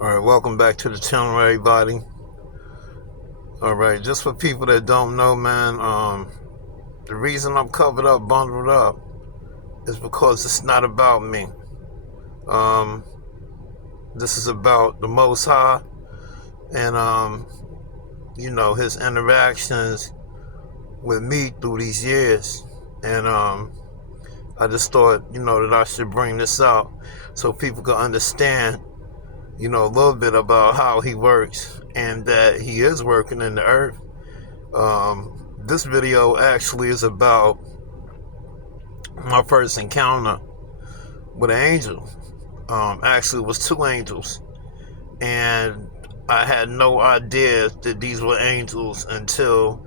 Alright, welcome back to the channel, everybody. Alright, just for people that don't know, man, the reason I'm covered up, bundled up, is because it's not about me. This is about the Most High and, his interactions with me through these years. And, I just thought, that I should bring this out so people can understand, a little bit about how he works and that he is working in the earth. This video actually is about my first encounter with an angel. Actually, it was two angels, and I had no idea that these were angels until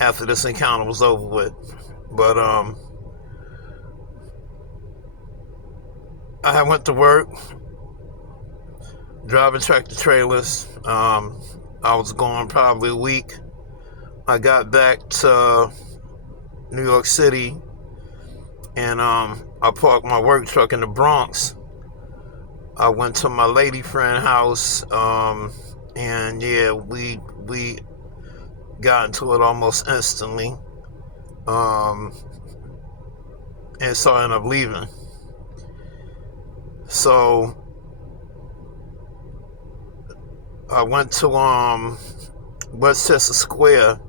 after this encounter was over with. But I went to work driving tractor trailers. I was gone probably a week. I got back to New York City, and I parked my work truck in the Bronx. I went to my lady friend house, and yeah, we got into it almost instantly, and so I ended up leaving. So I went to Westchester Square.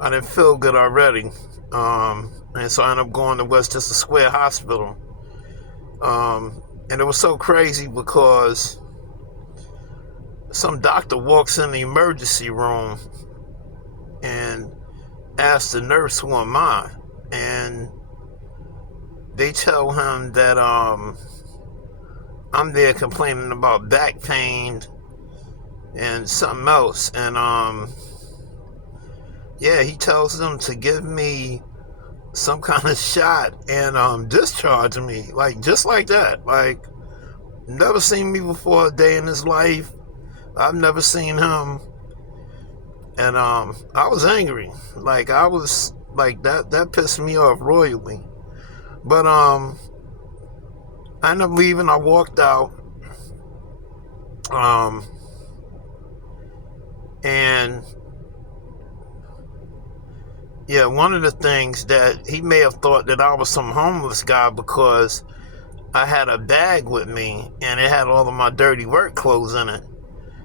I didn't feel good already, and so I ended up going to Westchester Square Hospital. And it was so crazy because some doctor walks in the emergency room and asks the nurse, who am I? And they tell him that I'm there complaining about back pain and something else. And he tells them to give me some kind of shot and discharge me, like just like that. Like, never seen me before a day in his life. I've never seen him, and I was angry. Like, I was like, that pissed me off royally. But I ended up leaving. I walked out, and yeah, one of the things that he may have thought that I was some homeless guy because I had a bag with me and it had all of my dirty work clothes in it.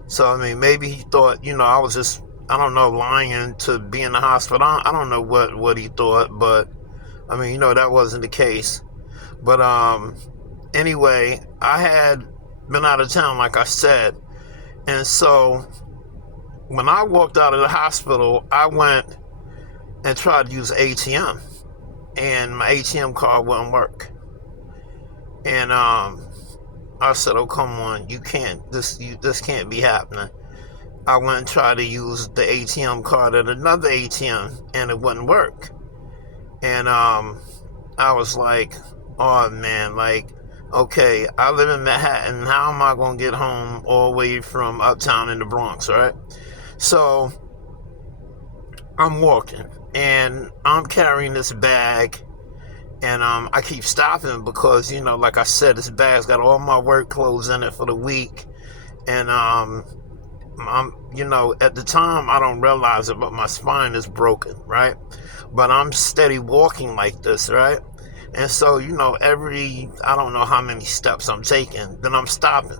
So, I mean, maybe he thought, I was just, I don't know, lying to be in the hospital. I don't know what he thought, but I mean, that wasn't the case. But anyway, I had been out of town, like I said. And so when I walked out of the hospital, I went and tried to use ATM, and my ATM card wouldn't work. And I said, "Oh, come on, you can't. This can't be happening." I went and tried to use the ATM card at another ATM, and it wouldn't work. And I was like, "Oh man, like, okay, I live in Manhattan. How am I gonna get home all the way from uptown in the Bronx, right?" So I'm walking, and I'm carrying this bag, and I keep stopping because, like I said, this bag's got all my work clothes in it for the week. And I'm at the time I don't realize it, but my spine is broken, right? But I'm steady walking like this, right? And so, every, I don't know how many steps I'm taking, then I'm stopping,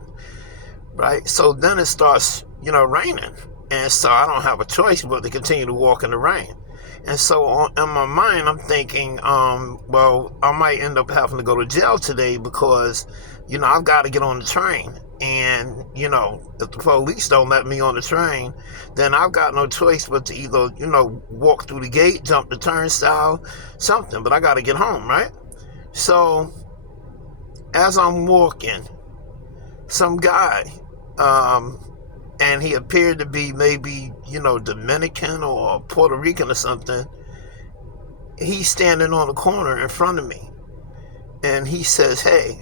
right? So then it starts, raining. And so I don't have a choice but to continue to walk in the rain. And so in my mind, I'm thinking, well, I might end up having to go to jail today because, I've got to get on the train. And, if the police don't let me on the train, then I've got no choice but to either, walk through the gate, jump the turnstile, something. But I got to get home, right? So as I'm walking, some guy, and he appeared to be maybe, Dominican or Puerto Rican or something. He's standing on the corner in front of me. And he says, hey,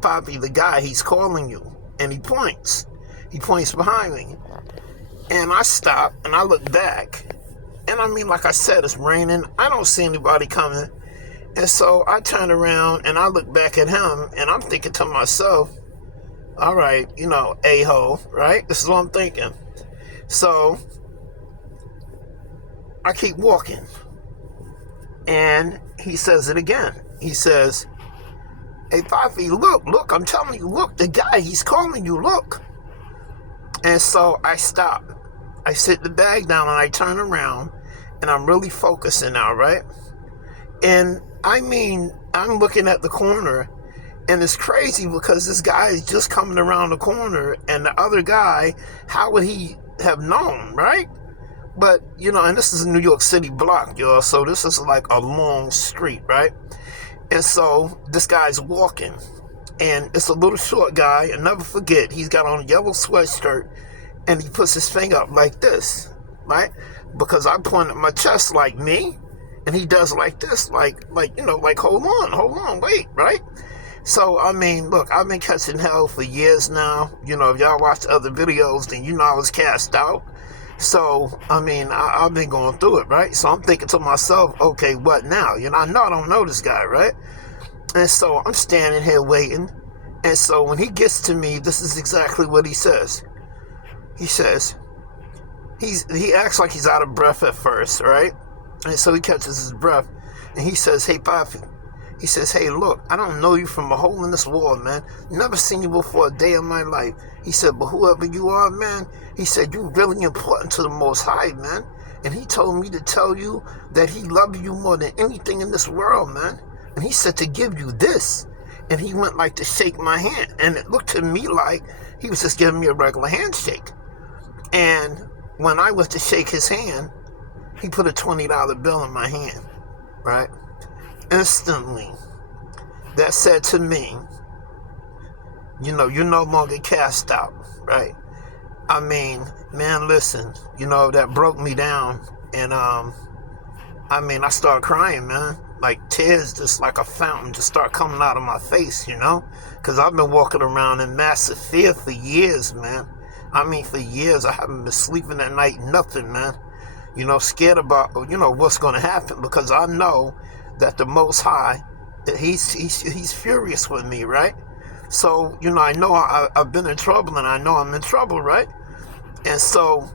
Poppy, the guy, he's calling you. And he points behind me. And I stop and I look back. And I mean, like I said, it's raining. I don't see anybody coming. And so I turn around and I look back at him, and I'm thinking to myself, all right, a-hole, right? This is what I'm thinking. So I keep walking, and he says it again. He says, hey, Papi, look, I'm telling you, look, the guy, he's calling you, look. And so I stop. I sit the bag down, and I turn around, and I'm really focusing now, right? And I mean, I'm looking at the corner, and it's crazy because this guy is just coming around the corner, and the other guy, how would he have known, right? But, and this is a New York City block, y'all, so this is like a long street, right? And so this guy's walking, and it's a little short guy, and never forget, he's got on a yellow sweatshirt, and he puts his finger up like this, right? Because I point at my chest like me, and he does like this, like hold on, wait, right? So, I mean, look, I've been catching hell for years now. If y'all watch other videos, then I was cast out. So, I mean, I've been going through it, right? So I'm thinking to myself, okay, what now? I know I don't know this guy, right? And so I'm standing here waiting. And so when he gets to me, this is exactly what he says. He says, he acts like he's out of breath at first, right? And so he catches his breath. And he says, hey, Papi. He says, hey, look, I don't know you from a hole in this wall, man. Never seen you before a day in my life. He said, but whoever you are, man, he said, you're really important to the Most High, man. And he told me to tell you that he loved you more than anything in this world, man. And he said to give you this. And he went like to shake my hand. And it looked to me like he was just giving me a regular handshake. And when I was to shake his hand, he put a $20 bill in my hand, right? Instantly, that said to me, you're no longer cast out, right? I mean, man, listen, that broke me down. And, I started crying, man. Like tears, just like a fountain, just start coming out of my face, because I've been walking around in massive fear for years, man. I mean, for years, I haven't been sleeping at night, nothing, man. Scared about, what's going to happen, because I know that the Most High, that he's furious with me, right? So, I know I've been in trouble, and I know I'm in trouble, right? And so,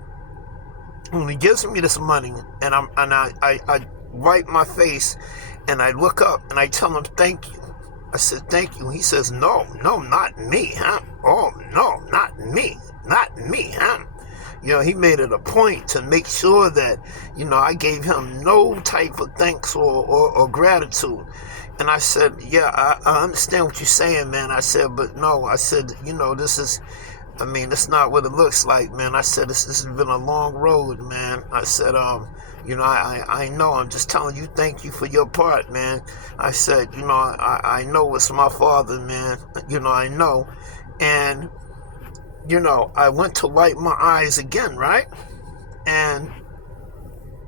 when he gives me this money, and I wipe my face, and I look up, and I tell him, thank you. I said, thank you. He says, no, not me, huh? Oh, no, not me, huh? He made it a point to make sure that, I gave him no type of thanks or gratitude. And I said, yeah, I understand what you're saying, man. I said, but no, I said, this is, it's not what it looks like, man. I said, this has been a long road, man. I said, I know, I'm just telling you, thank you for your part, man. I said, I know it's my father, man. I know. And I went to wipe my eyes again, right? And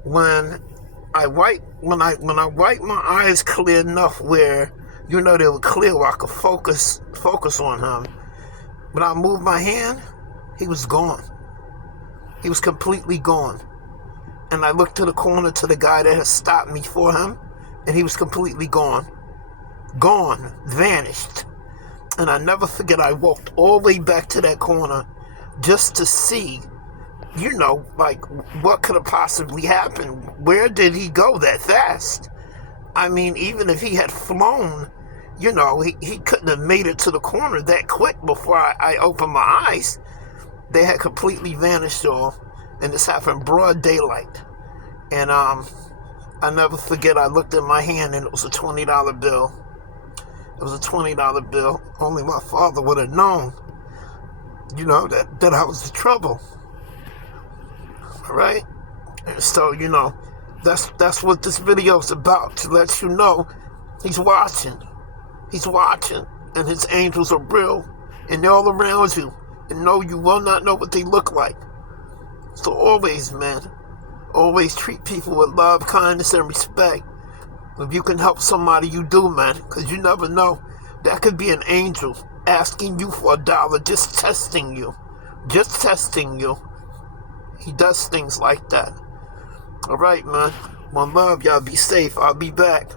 when I wipe my eyes clear enough where, they were clear where I could focus on him. When I moved my hand, he was gone. He was completely gone. And I looked to the corner to the guy that had stopped me for him, and he was completely gone. Gone, vanished. And I never forget, I walked all the way back to that corner just to see, what could have possibly happened? Where did he go that fast? Even if he had flown, he couldn't have made it to the corner that quick before I opened my eyes. They had completely vanished off, and this happened broad daylight. And I never forget, I looked at my hand, and it was a $20 bill. It was a $20 bill. Only my father would have known, that I was in trouble. All right? And so, that's what this video is about, to let you know he's watching. He's watching. And his angels are real. And they're all around you. And no, you will not know what they look like. So always, man, always treat people with love, kindness, and respect. If you can help somebody, you do, man, because you never know. That could be an angel asking you for $1, just testing you. Just testing you. He does things like that. All right, man. One love. Y'all be safe. I'll be back.